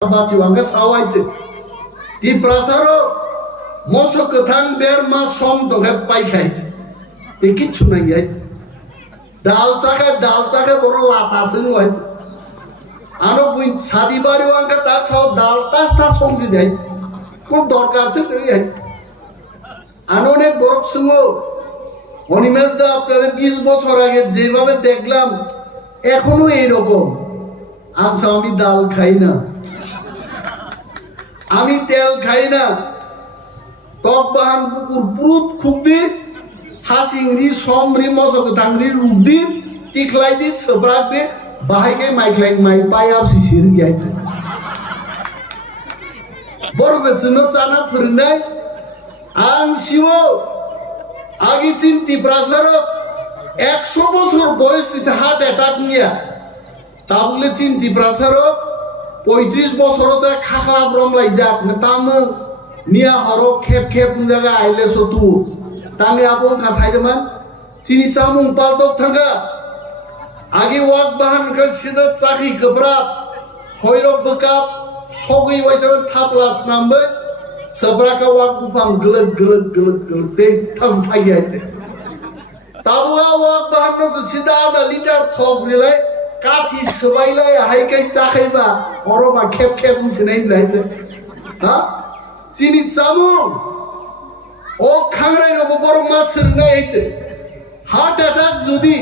Baciwangka sawaice di prasaro moso ketang ber ma som donghe paikhai iki chunai yai dal chaka boro lapasing wai ano buin sadi bari wangka ta sab dal tas songji dai ko dorkar se kari yai ano ne borok sungo Animesh da আপনাদের 20 বছর আগে যেভাবে দেখলাম এখনো এই রকম আচ্ছা আমি ডাল খাই না আমি তেল খাই না টক বাহান পুকুর পুরুত খুবদি হাসিংরি সমরি মসক থাংরি রুদি টিকলাই দি সবরাক দি বাহাইকে মাইকলাই মাই পাই আপ সিসির গিয়াইছে বড় বেসনো চানা ফিরনাই আন শিও আগে চিন্তি প্রাসার 100 বছর বয়স দিছে হার্ট অ্যাটাক নিয়া তাহলে চিন্তি প্রাসার 35 বছর আছে খাখলা ব্রমলাই যাক তাম নিয়া হর খেপ জায়গা আইলে সতু তামি আপন খাসাইদমান চিনি চামুং পালদক থাঙ্গা আগে ওয়াক বাহান কাল সিদা চাকি গবরাব হয়রক বকাপ সগই ওয়াইসাবে থাপলাস নামবে সবরাকা ওয়াক বুফাং গলক তে থাস থাইয়াইতে তাবুয়া ওয়াক বাহান নসে সিদা আধা লিটার থক রিলাই কাঠি সবাইলাই হাইকাই চাখাইবা অরবা খেপ উনছিনাই লাইতে হ্যাঁ চিনি চামু ও খাংরাই রব বড় মাছের নাইতে হার্ট অ্যাটাক যদি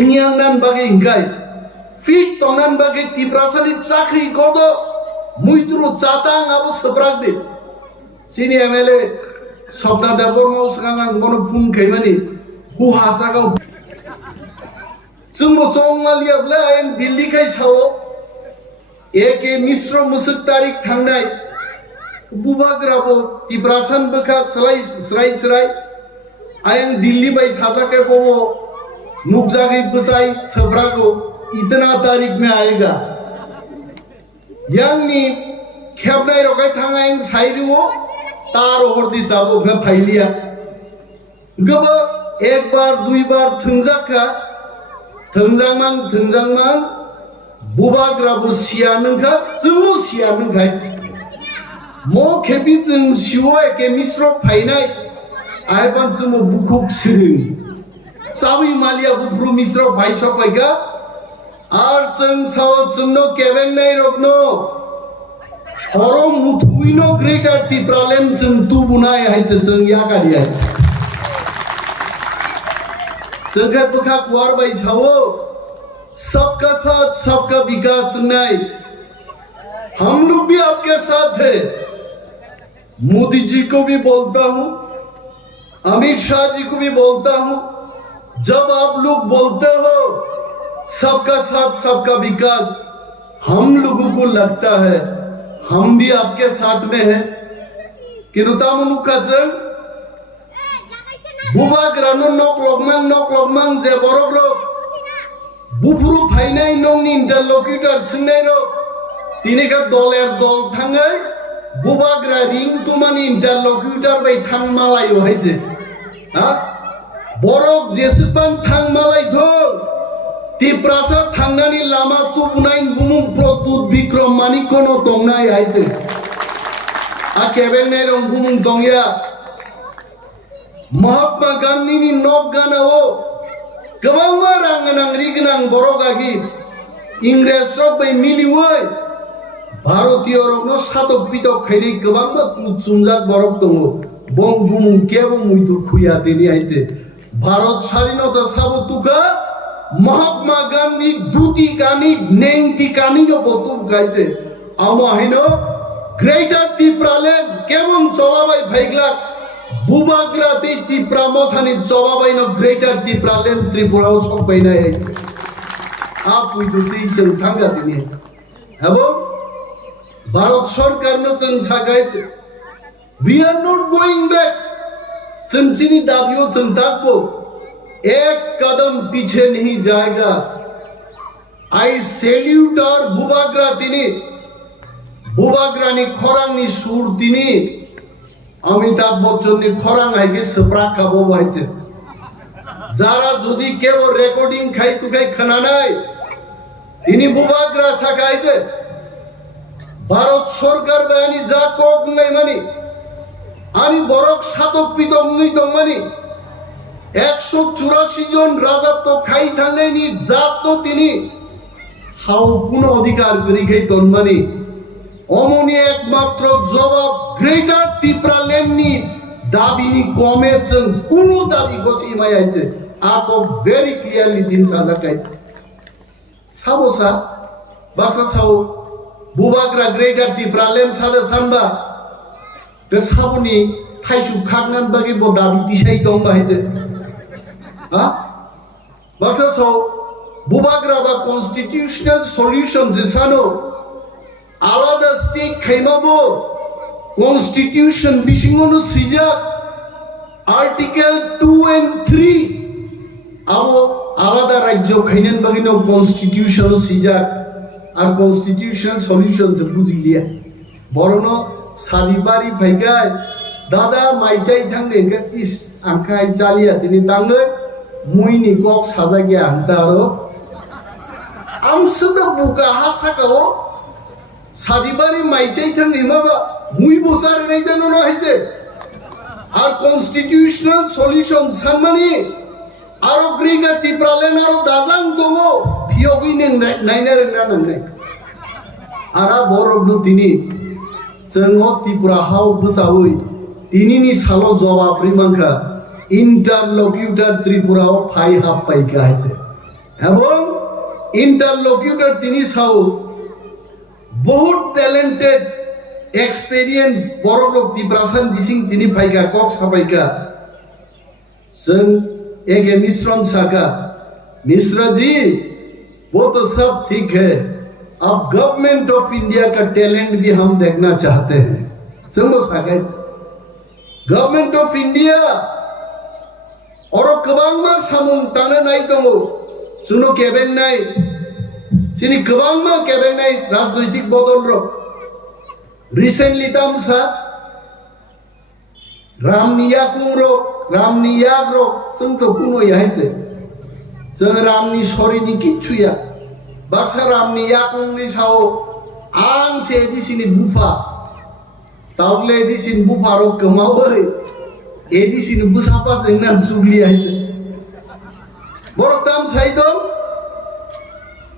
ইংয়াং নান বাগে ইংকাই ফিট তনান বাগে তিপ্রাসানি চাকরি গদ মুইতুরু চাতাং আবু সবরাক দে চিনি এমএলএ স্বপ্না দেবর মাউসগাং বনো ফুন খাইমানি হু হাসাগাও जोंबो जंगालियाब्ला आं दिल्ली खाय सावो एके मिश्र मुसुक तारिख थांनाय बुबाग्राबो इब्रासान बखा स्राय आं दिल्ली बाय साजाके बो नुकजागे बसाई सब्रागो इतना तारीख में आएगा यांगनी खेबनाय रगाय थांगाय साइरिवो तार हरदि दाबो न फाइलिया गबो एक बार दुई बार थंजाखा थंजांमान बुबाग्राबो सिया नंखा जोंनो सिया नंखाय मो खेबि जों सिवो एके मिश्र फाइनाय आइबान जोंनो बुखुक सिरिं सावि मालिया बुब्रु मिश्र फाइ सपायगा आर जों साव जोंनो केबेंनाय रकनो हरो मुथुइनो ग्रेटार तिप्रालेन जों तुबुनाय हायजो जों यागारियाय जगह बखा कुआर बाई छावो सबका साथ सबका विकास नहीं हम लोग भी आपके साथ हैं मोदी जी को भी बोलता हूं अमित शाह जी को भी बोलता हूं जब आप लोग बोलते हो सबका साथ सबका विकास हम लोगों को लगता है हम भी आपके साथ में हैं किंतु मुनुका जंग बुबाग्रानो नकलकमान जे बरक लोक बुफुरु फाइनाय नंनि इंटरलक्यूटर सिंनाय रो तिनिका दलेर दल थाङै बुबाग्रा रिं तुमानि इंटरलक्यूटर बाय थांमालाय हायजे हा बरक जेसेबां थांमालाय धो तिप्रासा थांनानि लामा तुबुनाय बुमुं प्रदुत बिक्रम मानिकनो दंनाय हायजे आ केबेंनाय रं बुमुं दंया महात्मा गांधी नि नक गानाओ गोबां रांगनां रिगनां बरगागि इंग्रेज रक बै मिलिवै भारतीय रकनो सातक पितक खायनि गोबां मुचुंजाक बरक दङ बं बुमुं केबो मुइतु खुया देनि आइते भारत स्वाधीनता साबतुका महात्मा गांधी दुति कानि नेंति कानि नो बतु गाइते आमा हैनो ग्रेटर तिप्रालेन केबं जवाबाय फाइग्ला बुबाग्रा ती तिप्रा मथानि जवाबायनो ग्रेटर तिप्रालेन त्रिपुराव सकबायनाय आप उइदुति जों थांगा दिनि हेबो भारत सरकारनो जों सागायत we are not going back जों जिनि दाबियो जों ताकबो एक कदम पीछे नहीं जाएगा आई सैल्यूट और बुबाग्रा तिनि बुबाग्रानि खरांनि सुर तिनि अमिताभ बच्चन नि खरां हाइगे सप्रा खाबो बायचे जारा जदि केवल रेकर्डिंग खाइ तुखाइ खोनानाय इनि बुबाग्रा साखायजे ভারত সরকার বাহিনী যা কক নাই মানে আনি বরক সাতক পিতক নিতক মানে 184 জন রাজত্ব খাই থাকলেনি জাত তো তিনি হাও কোনো অধিকার করি খাই তন্মানি অমনি একমাত্র জবাব গ্রেটার ত্রিপুরা ল্যান্ডনি দাবিনি কমেছেন কোনো দাবি গছি মায়াইতে আক ভেরি ক্লিয়ারলি দিন সাজাকাই সাবসা Baksa Sao বুবাগ্রা greater Tripura land সাদা সানবা কে সাবনি থাইসু খাগনান বাগি ব দাবি দিশাই দং বাহাইতে বাক্সা সাও বুবাগ্রা বা কনস্টিটিউশনাল সলিউশন যে সানো আলাদা স্টেট খাইমাবো কনস্টিটিউশন বিশিঙ্গনো সিজাক আর্টিকেল 2 and 3 আবো আলাদা রাজ্য খাইনান বাগিনো কনস্টিটিউশন সিজাক আর কনস্টিটিউশনাল সলিউশন যে বুঝিলিয়া বরনো সাদিবারি ফাইগায় দাদা মাইচাই থাংনে ইস আংখাই চালিয়া তিনি তাংনে মুইনি কক সাজা গিয়া আনতারো আমসুদা বুকা হাসাকাও সাদিবারি মাইচাই থাংনে মাবা মুই বসার নাই জানো না হইতে আর কনস্টিটিউশনাল সলিউশন সানমানি আরো গ্রিগার ত্রিপুরালেন আরো দাজাং দমো ফিয়গিনে নাইনারে নানাং নাই আরা বরবনো তিনি जों त्रिपुरा हाव बसावै तिनिनि सालो जवाब रिमांखा interlocutor Tripura phi half Paika আছে এবং इंटरलॉक्यूटर তিনি সাও বহুত ট্যালেন্টেড एक्सपीरियंस बरलोक त्रिपुरासन बिसिं তিনি फाइका कक सापाइका जों एगे मिश्रण साका मिश्रा जी वो तो सब ठीक है अब गवर्नमेंट ऑफ इंडिया का टैलेंट भी हम देखना चाहते हैं चलो सागत गवर्नमेंट ऑफ इंडिया और कबांगमा सामुं ताना नाय दङो सुनो केबेन नाय सिनि कबांगमा केबेन नाय राजनैतिक बदल रो रिसेंटली तामसा रामनिया कुंरो रामनिया रो जों तो कुनो याहायजे जों रामनि सरिनि किच्छुया बाक्सा रामनि याकुंनि साव आं से दिसिनि बुफा तावले दिसिन बुफारो कमावै एदिसिन बुसापा जोंना जुगलि आइते बरताम साइदो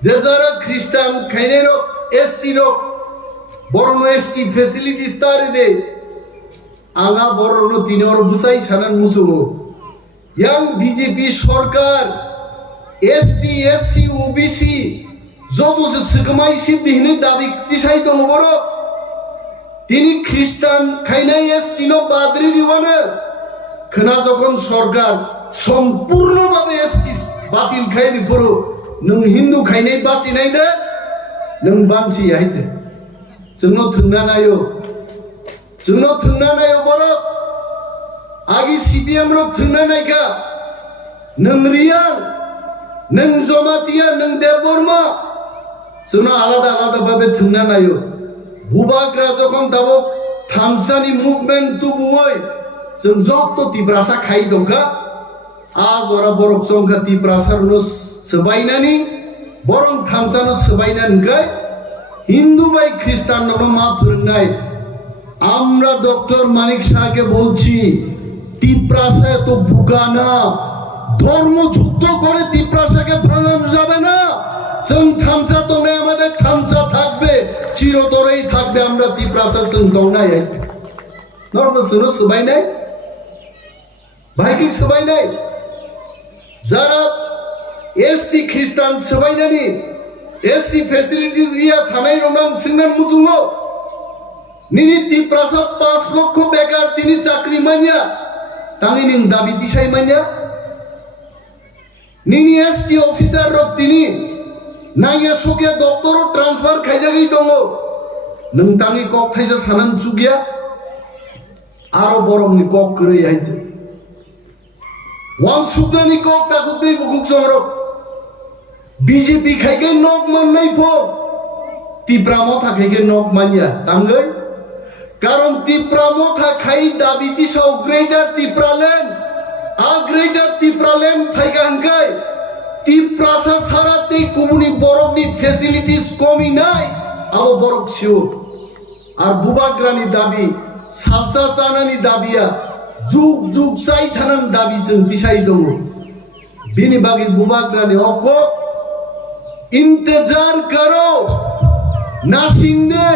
जेजारा ख्रिस्टान खाइनेरो एसटी रो बरनो एसटी फैसिलिटीज तारे दे आंगा बरनो तिनोर बुसाई सानान मुसुगो यां बीजेपी सरकार एसटी एससी ओबीसी যত সে সিকমাই সিদ্ধিহীন দাবি দিশাই দङ বড় তিনি খ্রিস্টান খাইনাই এসটিনো বাদরি দিবানে খনা যখন সরকার সম্পূর্ণভাবে এসটি বাতিল খাইনি পড়ো নং হিন্দু খাইনাই বাঁচিনাই দে নং বানসি আইতে जोंनो थुंना नायो बड़ आगि सीपीएम रो थुंना नायका नों रिया नों जमातिया नों देवबर्मा जोंनो आलादा आलादा भाबे थुंना नायो बुबाग्रा जखन दाबो थामसानि मुभमेन्ट तुबुय जों जत्त त्रिपुरासा खाइ दंखा आज ओरा बरक संखा त्रिपुरासारनो सबायनानि बरं थामसानो सबायनानखाय हिंदू भाई ख्रिस्टान मा फोरोंनाय আমরা ডক্টর মানিক শাহকে বলছি त्रिपुरासा तो বুকানা ধর্ম যুদ্ধ করে त्रिपुरासाকে ভাঙানো যাবে না जों थामसा दंनाय আমাদের थामसा থাকবে চিরতরেই থাকবে আমরা त्रिपुरासा जों दंनाय নর্মসনো সবাইনাই ভাইকি সবাইনাই যারা এসটি খ্রিস্টান সবাইনানি एसटी फैसिलिटीज रिया सानाय रंगां सिंनान मुजुङो निनि त्रिपुरासा 5 लक्ष बेकार तिनि चाकरी मानिया तांनि निं दाबि दिसाय मानिया निनि एसटी ऑफिसर रो तिनि नाया सगिया डॉक्टर ट्रांसफर खाइजागै दङ नों तांनि कक थाइजा सानान जुगिया आरो बरमनि कक करै आइजे वान सुगनानि कक ताकु दै बुकुक जंरो बीजेपी खाइगे नक माननाय फो त्रिपुरामो थाखायगे नक मानिया तांगै कारण त्रिपुरामो थाखाय दाबि दिसाव ग्रेटार त्रिपुरालेण्ड आ ग्रेटार त्रिपुरालेण्ड फाइगांखाय त्रिपुरासा सारा ते गुबुननि बरकनि फेसिलिटीज कमिनाय आबो बरक सिउ আর বুবাग्रानि दाबि सालसा चानानि दाबिया जुग जुग चाइ थानान दाबि जों दिसाइ दङ बिनि बागै बुबाग्रानि अको इंतजार करो नासिंने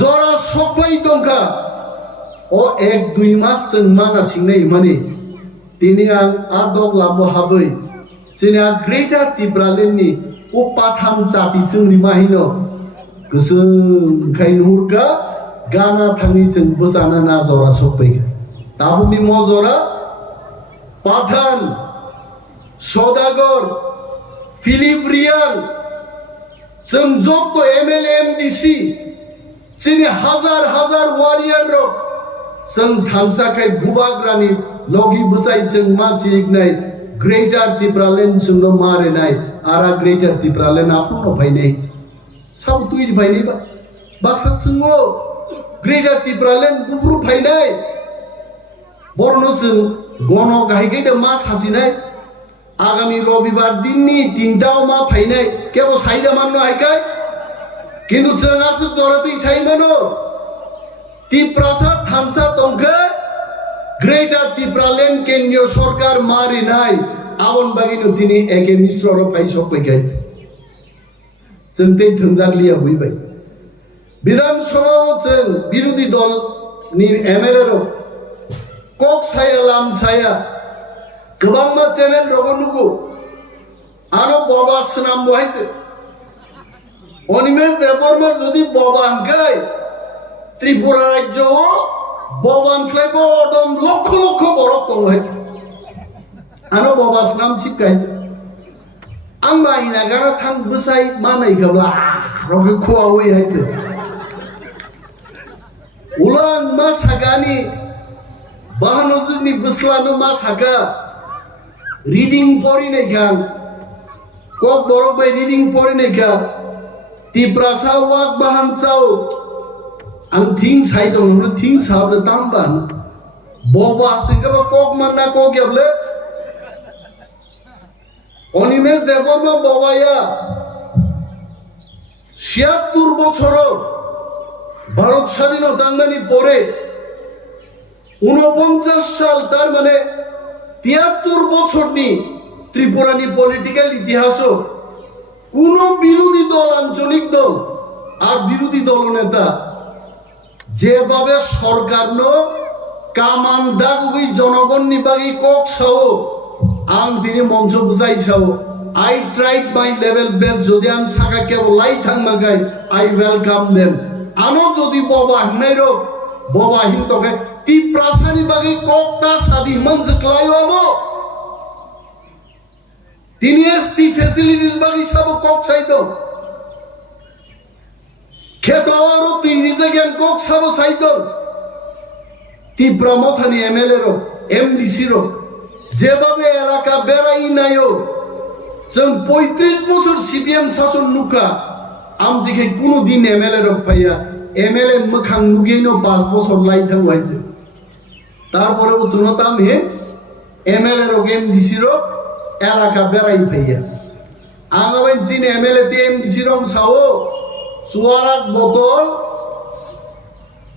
जरा सफाई दंखा ओ एक दुई मास जों मा नासिंनाय माने दिनै आं आदक लाबो हाबै जोंनिया ग्रेटार टिप्रालेण्डनि ओ पाथाम जाति जोंनि माहिनो गोसोखाय नुहुरगा गाना थांनि जों बोजाना ना जरा सफाइगा दाबुनि मजरा पाठान सदागर फिलिप रियान जों जत एमएलए एमडीसी जोंनि हाजार हाजार वारियर जों थांसाखाय बुबाग्रानि लगी बसाइ जों मानसिनाय ग्रेटार टिप्रालेण्ड जोंनो मारिनाय आरा ग्रेटार टिप्रालेण्ड आफुनो फायनाय सब तुइ फायनाय बाक्सा सिङो ग्रेटार टिप्रालेण्ड बुब्रु फायनाय बरनो जों गन गाहायगै मा साजिनाय आगामी रविबार दिननि तिनटाव मा फायनाय केवल साइदा माननो हायखाय किन्तु जों आसो जरातै साइमानो टिप्रासा थामसा दंखै ग्रेटार टिप्रालेण्ड केन्द्रीय सरकार मारिनाय आवन बागिनो दिनै एके मिश्र फाय सफैखाय जों दै थोंजाग्लिया बुइबाय विधानसभायाव जों बिरोधी दलनि एमएलए कक साया लाम साया गोबां मा चेनेल रगनुगु आरो बाबा सनाम बहायजे अनिमेश देबबर्मा जदि बाबा हंखाय त्रिपुरा राज्यआव बाबानस्लायबो अदम लक्ष लक्ष बरफ दं बहायजे आरो बाबा सनाम सिपखायजे आं माइना गाना थां बसाय मानाय गब्ला रगे खुआवै हायजे उलां मा सागानि बाहानो जोंनि बोस्लानो मा सागा रीडिंग फरिनाय गान कक बरफ बाय रीडिंग फरिनाय गान टिप्रासा वाक बाहान चाव आं थिं साइ दं थिं साबो तांबान बबा सिंगाबा कक मानना कक याबले अनिमेश देबबर्मा बाबाया ৭৬ বছর ভারত স্বাধীনতার পরে ৪৯ সাল তার মানে ৭৩ বছরনি ত্রিপুরানি পলিটিক্যাল ইতিহাস কোন বিরোধী দল আঞ্চলিক দল আর বিরোধী দল নেতা যেভাবে সরকার কামান দাগুবি জনগণনি বাগি কক সাও आं दिनै मंच बुजाइसाव I tried my level best जदि आं साका केवल लाई थांमागाय I welcome them आनो जदि बाबा हन्नाय रो बाबा हिंतके टिप्रासानि बागै ककता सादि मनजक्लायो आबो दिनै एसटी फेसिलिटिज बागै साबो कक साइतो खेतरो तिनि जायगायाव कक साबो साइतो टिप्रा मथानि एमएलए रो एमडीसी रो যেভাবে এলাকা বেড়াই নাইও जों ৩৫ বছর সিপিএম শাসন নুকা আম দিকে কোনো দিন এমএলএ রক পাইয়া এমএলএ মোখাং নুগেনো ৫ বছর লাই থাকবাইছে তারপরেও জনতা মে এমএলএ রক এমডিসি রক এলাকা বেড়াই পাইয়া আগামী জিন এমএলএ তে এমডিসি রক সাও সুয়ারাক বোতল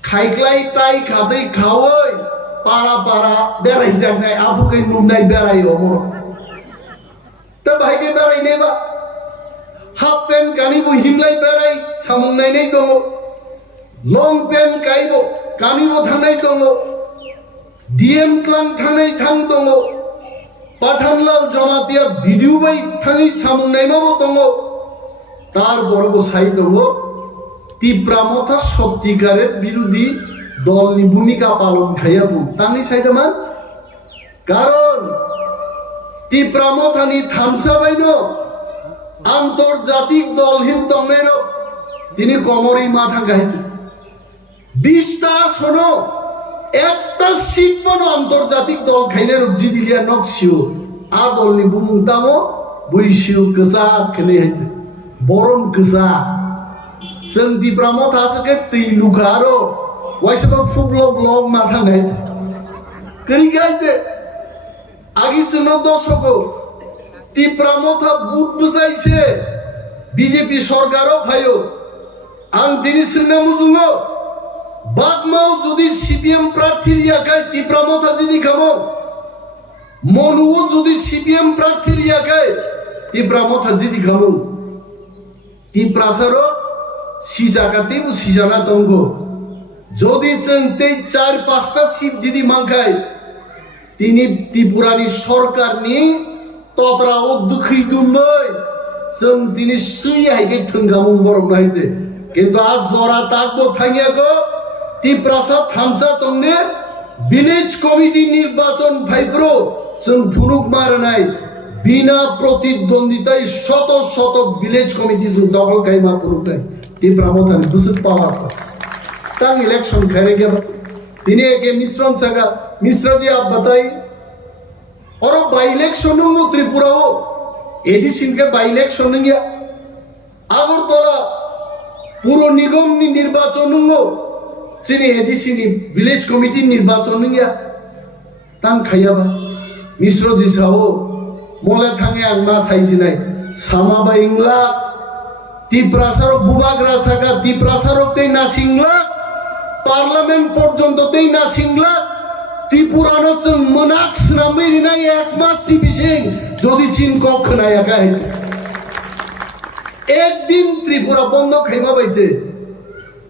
খাইক্লাই টাই খাदै খাওই पारा पारा बेराय जानाय आफुकै नुनाय बेराय अमर त भाइगे बेराय नेबा हाफ पेन्ट कानिबो हिमलाय बेराय सामुंनाय नै दङ लं पेन्ट काइबो कानिबो थांनाय दङ डीएम क्लां थांनाय थां दङ पाठानलाल जमातिया भिडिअ बाय थाङै सामुंनाय माबो दङ तार बरबो साइ दङ टिप्रामथा सत्यिकारेर बिरोधी दलनि भूमिका पालन खायाबो तांनि साइदामान कारण टिप्रामथानि थामसाबायनो आंतर्जातिक दल हिन दंनायरो তিনি কমরই মাথা গাইছে 20টা শোনো একটা সিট বনো আন্তর্জাতিক দল খাইনের জিদিলিয়া নকশিও আ দলনি বুমুংতামো বইশিও গোসা খেলে হইছে বরম গোসা जों टिप्रामथा साके तैलुखारो वाइसबा फुबलो ब्लग माथा गाइছে करी गाइছে आगे चनो दशको टिप्रामथा बुट बुझाइছে बीजेपी सरकारो फायो आं दिनै सोंना मुजुङो বাগমাও যদি সিপিএম প্রার্থীর ইয়াকায় তীব্রামতা যদি খাবো মনুও যদি সিপিএম প্রার্থীর ইয়াকায় তীব্রামতা যদি খাবো তীব্রাসারও সিজাকাতেও সিজানা দঙ্গ যদি চেংতে 4-5টা সিট যদি মাংখায় তিনি ত্রিপুরানি সরকার নিয়ে ততরা ও দুঃখী দুম্বই जों दिनै सुइहायगे थोंगामों बरफ नायजे किन्तु आज जरा ताकबो थांगियागो तिप्रासा थामसा तंगने विलेज कमिटी निर्वाचन भाइब्रो जों फुरुक मारनाय बिना प्रतिद्वंदिताय शत शत विलेज कमिटी जों दखल गायमा फुरुकनाय तिप्रामतानि बुसुक पावार तां इलेक्शन खारेगे दिनै एके मिश्रण सागा मिश्राजी आप बताई और बाई इलेक्शन हो त्रिपुराओ एडिशन के बाई इलेक्शन नहीं आगरतला पुर निगम निर्वाचन हो चिनी एडिशन विलेज कमिटी निर्वाचन नहीं तां खायाबा मिश्र जिसाओ मोले थांगे आगमा साइजिनाय सामाबा इंगला तिप्रासारो बुबाग्रा सागा तिप्रासारो ते नासिंगला पार्लियामेंट पर्यन्त ते नासिंगला त्रिपुरानो जों मोनाक्स नामैरिनाय एक मास टिभिसिं যদি চীন কক খানায়া গাইছে একদিন ত্রিপুরা বন্ধ খাইমা বাইছে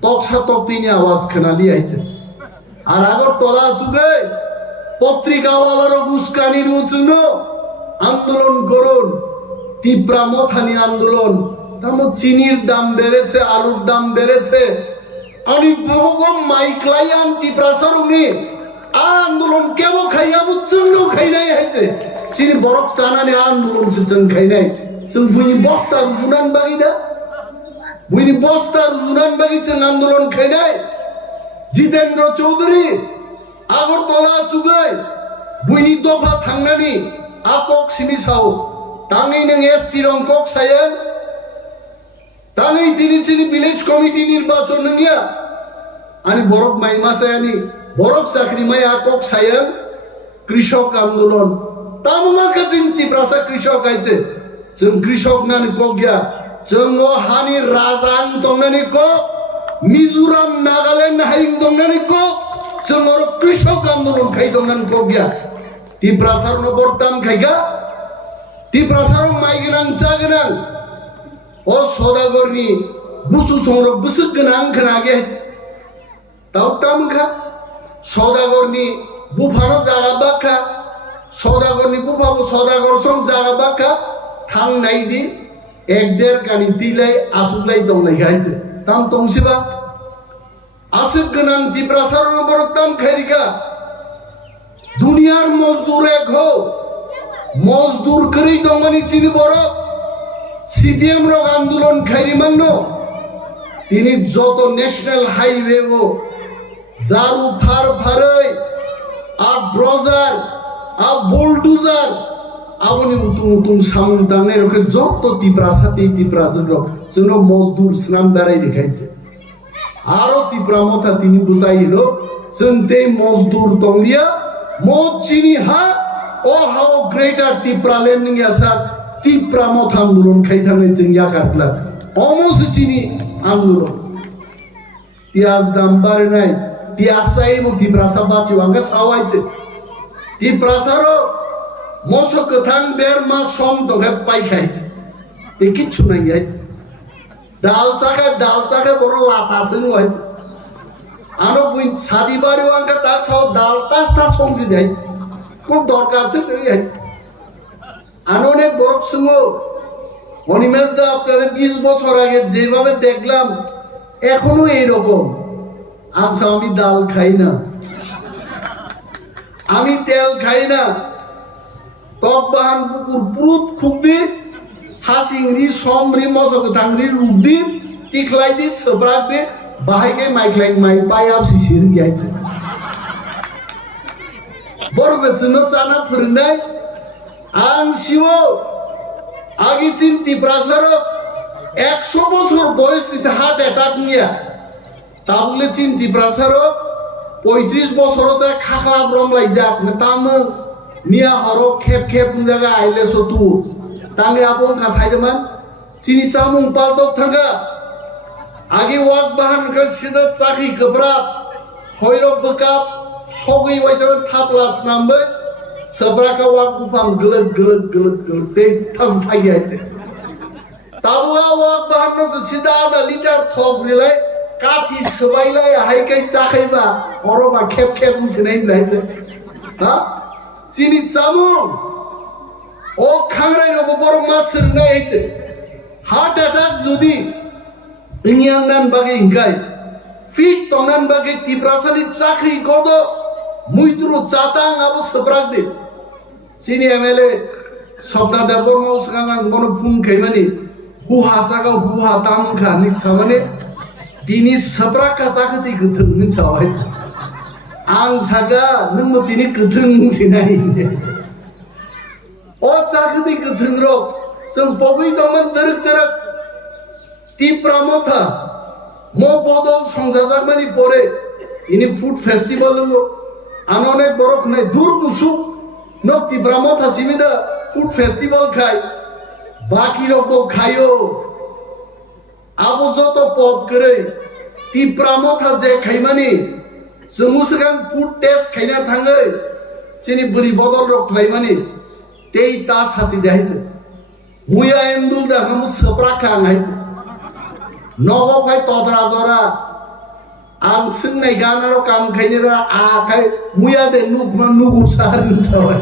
তকসা তকতিনি আওয়াজ খানালি আইতে আর আগরতলা সুগে পত্রিকাওয়ালার উস্কানি রুচুনো আন্দোলন করুন তীব্রা মথানি আন্দোলন তামো চিনির দাম বেড়েছে আলুর দাম বেড়েছে আমি ভগম মাইকলাই আম তীব্রা সরুনি आंदोलन केवो खाइया बुच्चनो खाइनाय हायते चिनि बरफ जानानै आंदोलन जों खाइनाय जों बुनि बस्ता रुजुनान बागिदा बुनि बस्ता रुजुनान बागि जों आंदोलन खाइनाय जितेन्द्र चौधरी आगरतला सुगाय बुनि दफा थांनानै आकक सिमिसाव ताङै नों एसटि रं कक सायन ताङै दिनै चिनि विलेज कमिटी निर्वाचन नंगिया आनि बरफ माइमा सायानि बरफ चाकरी माय आकक सायन कृषक आंदोलन तामुमा कदिन तिब्रासा कृषक आइचे जों कृषक नानि कगया जों हानि राजां दंनानि को मिजोराम नागालैंड हाइं दंनानि को जों कृषक आंदोलन खाइ दंनानि कगया तिब्रासारनो बरताम खाइगा तिब्रासारो माइ गोनां जा गोनां अ सदागरनि बुसु संरक बुसुक गोनां खोनागे ताव तामखा सौदागरनि बुफानो जागा बाखा सौदागरनि बुफाबो सौदागर सं जागा बाखा थांनायदि एक देर गानि दिलाय आसुलाय दंनाय गायते ताम तंसिबा आसिक गोनां तिब्रासारनो बरक ताम खायरिका दुनियार मजदूर एक हो मजदूर करै दंमानि चिनि बरक सीपीएम रक आंदोलन खायरि मांनो तिनि जतो नेशनल हाईवे हो जारू फार फारै आ ब्रजार आ बुलडोजार आबनि उतुं उतुं साउन दांनाय रखे जत तिप्रासाते तिप्राजन रक जोंनो मजदूर स्नाम बाराय देखायছে आरो तिप्रामथा तिनि बुसाइलो जों ते मजदूर दंलिया मचिनि हा ओ हाउ ग्रेटर तिप्रालेन नियासा तिप्रामथा आंदोलन खायथांनाय जों याकाटला अमसिनि आंदोलन पियाज दाम बारायनाय पियासाय मुक्ति प्रासा बाची वांगा सावायचे ती प्रासारो मोसो कथां बेर मा सम दगे पाइखायचे ए किच्छु नाही यायचे दाल चाके बरो लापासं वायचे आनो बुइन सादी बारी वांगा ता साव दाल तास संजी यायचे कोन दरकार আছে तरी यायचे आनो ने बरक सुङो অনিমেষ দা আপনারা 20 বছর আগে যেভাবে দেখলাম এখনো এই রকম আচ্ছা আমি ডাল খাই না আমি তেল খাই না টক বাহান পুকুর পুরুত খুবদি হাসিংরি সমরি মসক থাংরি রুবদি টিকলাই দি সবরাক দি বাহাইকে মাইকলাই মাই পায়াব সিসির গিয়াইছে বরবেসনো চানা ফিরনাই আং শিও আগে চিন্তি প্রাসারো 100 বছর বয়স দিছে হার্ট অ্যাটাক নিয়া তাহলে চিন্তি প্রাসারো 35 বছর আছে খাখলা ব্রমলাই যাক তাম নিয়া হর খেপ খেপ জায়গা আইলে সতু তাঙ্গে আপন কাসাইদমান চিনি চামুং পালদক থাঙ্গা आगे वाक बाहन का सीधा चाकी कपड़ा होइरो बकाप सगै वाइसर थापलास नामबे सबरा का वाक बुफाम गलत गलत गलत गलत ते थस थागी आइते ताबुआ वाक बाहन न सीधा आधा लिटर थोक रिलाय काफी सबाइलाय हाय kai चाखैबा अरबा खेप खेप उनसिनाय लाइते हा चिनि चामु ओ खांराय न बरो मासरनाय आइते हार्ट अटैक जुदी इंगियां नान बागे इंगाय फिट तोंगान बागे तिब्रासानि चाखै गदो मुइत्रो चातां आबो सब्राक दे चिनि एमएलए सबना देबर मौसगां बनो फुं खैमानि हु हासागा हु हाताम खानि छमाने दिनि सब्राक का चाखै गथों मिनसावाय आं सागा नों दिनि गथों सिनाय ओ चाखै गथों रो जों बबै दमन दरक दरक तिप्रामथा मो बदल संजाजाकमानि परे इनि फूड फेस्टिवल लो आन अनेक बरक नाय दूर मुसु न तिप्रामथा सिमिदा फूड फेस्टिवल खाय बाकी रको खायो आबो जतो पद करे तिप्रामथा जे खायमानि जोमुसगां फूड टेस्ट खायना थाङै चिनि बुरि बदल रक खायमानि तेई ता सासि देहायते मुया एंदुल दा हम सप्राखा आंहायते नगो फाय तदरा जरा आं सोंनाय गानारो काम खायनेरा आखाय मुया दे नुगमा नुगु सारन सावाय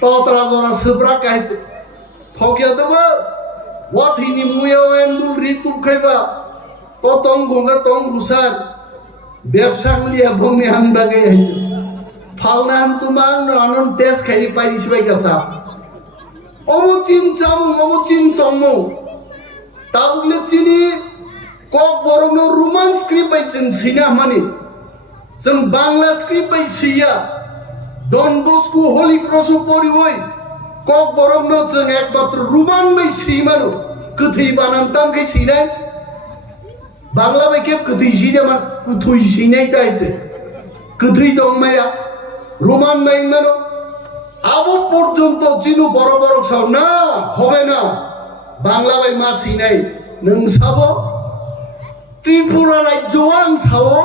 तदरा जरा सप्रा खायते थगिया दबो वाथिनि मुया एंदुल रितु खायबा तो तंग गंगा तंग गुसार बेबसांलिया बंनि आं बागे हायते फालना हम तुमांग आनन टेस्ट खाय पाइस बाय गासा अमुचिन चामु अमुचिन तंगो ताबुले चिनि कक बरनो रोमान स्क्रिप्ट बाय जों सिना माने जों बांला स्क्रिप्ट बाय सिया डन बस्को होली क्रॉस परिवय कक बरनो जों एकमात्र रोमान बाय सिमानो गथै बानांताम कै सिनाय बांला बाय के गथै सिना मा कुथै सिनाय दाइते गथै दं माया रोमान बाय मानो आबो पर्यन्त जिनु बड़ बड़ साव ना হবে না বাংলা বাই মা সিনাই नों साबो त्रिपुरा राज्योआव आं सावो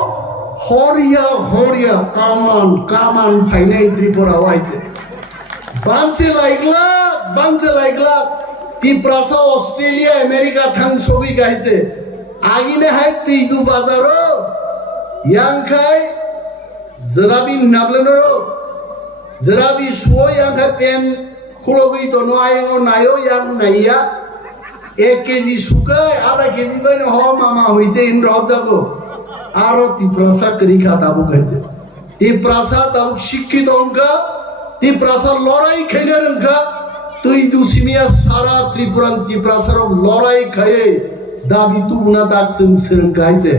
हरिया हरिया कामान कामान फायनाय त्रिपुराआव आइते बांसे लायग्ला तिप्रासा ऑस्ट्रेलिया अमेरिका थां सगै गाइते आगिने हाय तैदु बाजारो यांखाय जराबि नाबलेनो जराबि सुओ यांखाय पेन खुलगै तो नो आयंगो नायो यां नाइया 1 केजी सुकाय आधा केजी बाय हो मामा होइसे इन रजाको आरो तिप्रासा करी खाताबो गते तिप्रासा ताबो शिक्षित अंका तिप्रासा लड़ाई खैने रंका तुई दुसिमिया सारा त्रिपुरान तिप्रासारो लड़ाई खाये दाबि तुबना दाकसं सरं गाइजे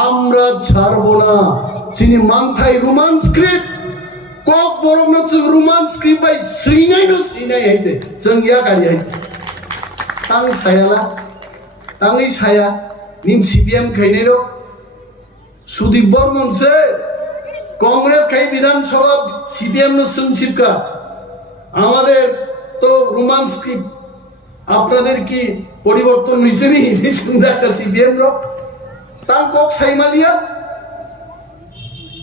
आम्रा छारबो ना चिनि मांथाय रोमान स्क्रिप्ट कक बरनो जों रोमान स्क्रिप्ट बाय सैनाय हायते जों या गारि हायते आं सायाला आंनि साया निन सीपीएम खायनेरो सुदीप बर्मन से कांग्रेस खाई विधानसभा सीपीएम नो संचिपका আমাদের তো রোমান স্ক্রিপ্ট আপনাদের কি পরিবর্তন হইছে নি একটা সিপিএম র তার কক সাইমালিয়া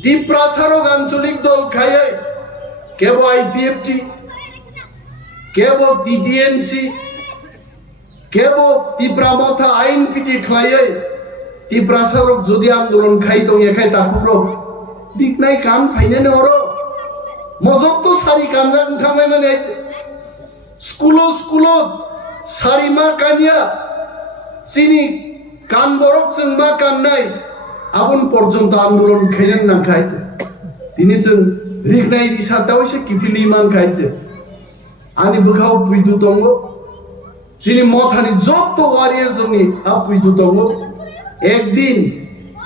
তিপ্রাসারো আঞ্চলিক দল খায় কেবল আইপিএফটি কেবল টিটিএনসি केवल तिप्रामथा आईन पिटी खाये तिप्रासारक जदि आंदोलन खाई तो एखाय ताकुरो बिकनाय काम फाइने नरो मजब तो सारी कामजा नथामाय माने स्कुलो सारी मा कानिया सिनि कान बरक जों मा काननाय आबुन पर्यन्त आंदोलन खायन ना खायते दिनै जों रिगनाय रिसाताव एसे किफिलि मान खायते आनि बुखाव पुइदु दंगो चिनि मथानि जत्त वारियर जोंनि आपुइदु दंगो एक दिन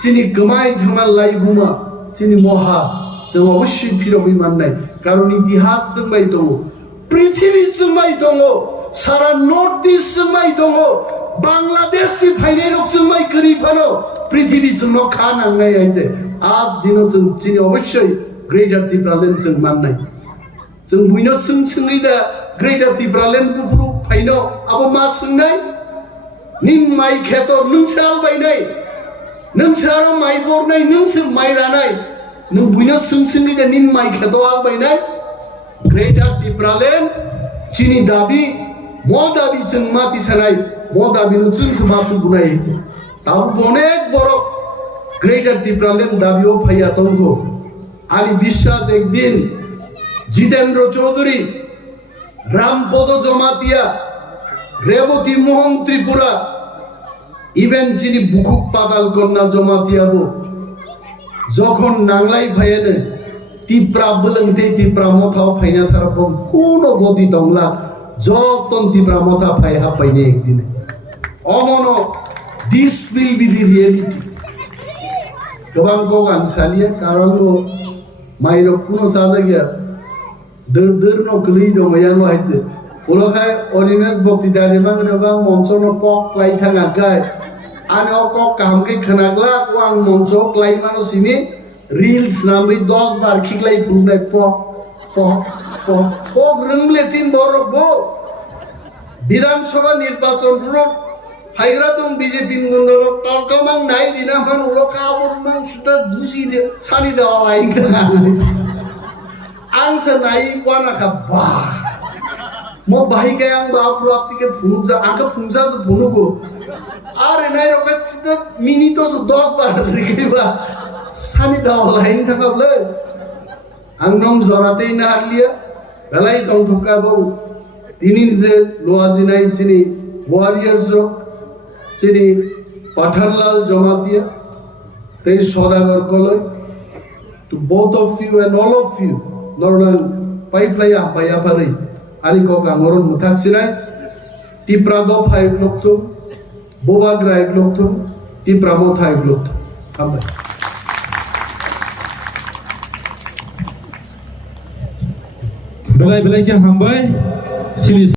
चिनि गमाय थांना लाइबुमा चिनि महा जों अवश्य फिरबै माननाय कारण इतिहास जोंबाय दङ पृथ्वी जोंबाय दङ सारा नर्थ ईस्ट जोंबाय दङ बांलादेश नि फाइनाय रक जोंबाय गरिफानो पृथ्वी जोंनो खानांनाय आइजे आप दिनो जों चिनि अवश्य ग्रेटर तिप्रालेण्ड जों माननाय जों बुइनो सोंङै दा ग्रेटर तिप्रालेण्ड गुफुरु फाइनो आबो मा सोंनाय निम माइ खेतर नोंसो आलबायनाय नोंसो आरो माइ बरनाय नोंसो माइ रानाय नों बुइनो सोंसोंनि जे निम माइ खेतर आलबायनाय ग्रेटार त्रिपुरालेण्ड चिनि दाबि म दाबि जों माति सानाय म दाबिनो जोंसो मातु बुनाय हिचे ताबो अनेक बरक ग्रेटार त्रिपुरालेण्ड दाबिओ फैया तंगो आनी বিশ্বাস একদিন जितेंद्र चौधरी रामपद जमातिया रेवती मोहन त्रिपुरा इवेन जिनि बुकुक पाताल कन्या जमातियाबो जखन नांलाय भायानो तिप्रा बोलोंते तिप्रा मथाव फायना साराबो कोनो गति दंला जतन तिप्रा मथा फाय हाबबायने एकदिन अमनो this will be the reality गोबां को गानसालिया कारंगो माइरो कुनो साजा गया दर दर नो गलै दं यानो हायते ओलखाय अनिमेश भक्ति दानि बांगनोबा मनसनो पक लाई थाङाखै आनो कक कामकै खनागला को आं मनसो क्लाइ मानो सिमी रील्स नामै 10 बार खिक्लाई फुंनाय पक पक पक पक रंगले चिन बरबो विधानसभा निर्वाचन पुरो फाइग्रा दं बीजेपी गन्दर टकमां नाय दिना मान उलखा बरमां सुता दुसि दे सानि दा लाइखा आंसो नाय वाना का बा म भाई गए आं बापु आपति के फुनुक जा आंखा फुंसा से फुनुको आरे नाय रका सिदा मिनिटो से 10 बार रिगेबा सानि दा लाइन थाकाबले आं नम जराते नारलिया बेलाय दं थका बौ तिनिन जे लोआजिनाय चिनि वारियर्स रो चिनि पठानलाल जमातिया ते सदागर कलय to both of you and all of you normal pipeline baya pari ani ko kangoron mutak sinai tipra do 5 lokto boba drive lokto tipra mo 5 lokto kambai belai belai ke hambai sili